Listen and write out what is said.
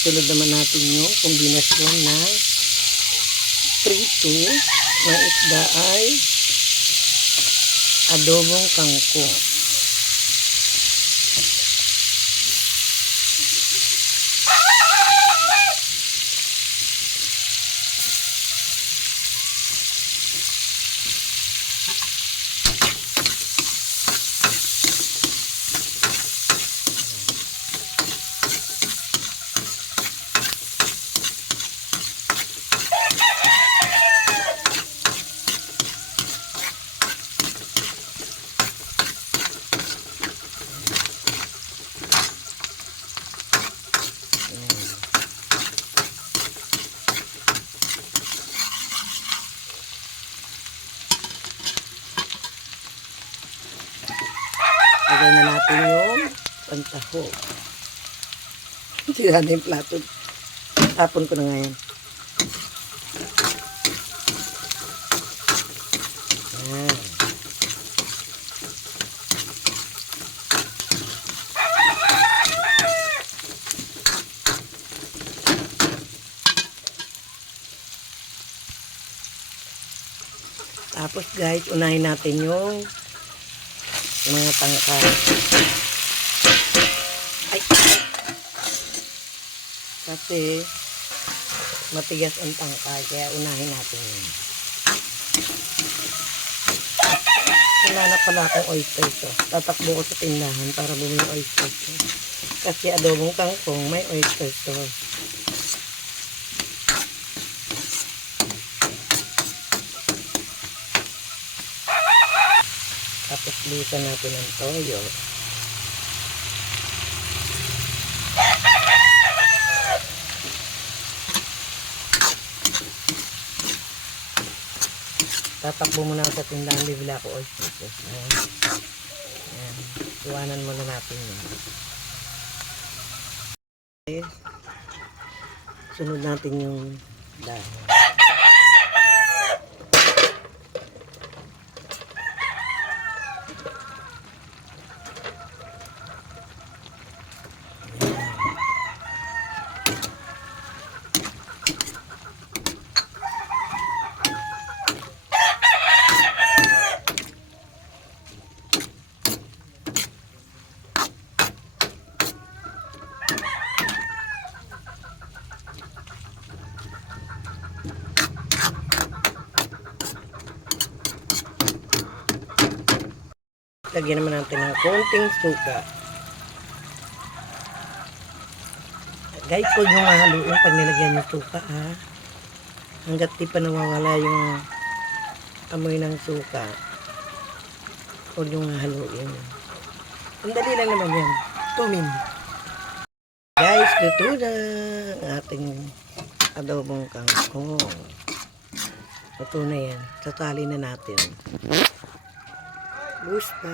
Sunod naman natin yung kombinasyon ng prito ng isda ay adobong kangkong. Lagyan na natin yung pantaho. Sira na yung plato. Tapon ko na ngayon. Ayan. Tapos guys, unahin natin yung mga tangkay. Ay! Kasi matigas ang tangkay, kaya unahin natin yun. Wala na pala akong oyster ito. Tatakbo ko sa tindahan para bumili oyster ito. Kasi adobong kangkong may oyster ito. Tapos lusan natin ang toyo. Tatakbo muna sa tindahan, bibili ako oysters. Ayan. Iwanan muna natin yun. Okay. Sunod natin yung dahon. Lagyan naman natin ng konting suka. Guys, huwag nyo mahaluin pag nilagyan yung suka, ha. Hanggat di pa nawawala yung amoy ng suka, huwag nyo mahaluin. Ang dali lang naman yan. 2 minutes. Guys, luto na ang ating adobong kangkong. Luto na yan. Sasali na natin. Gusta.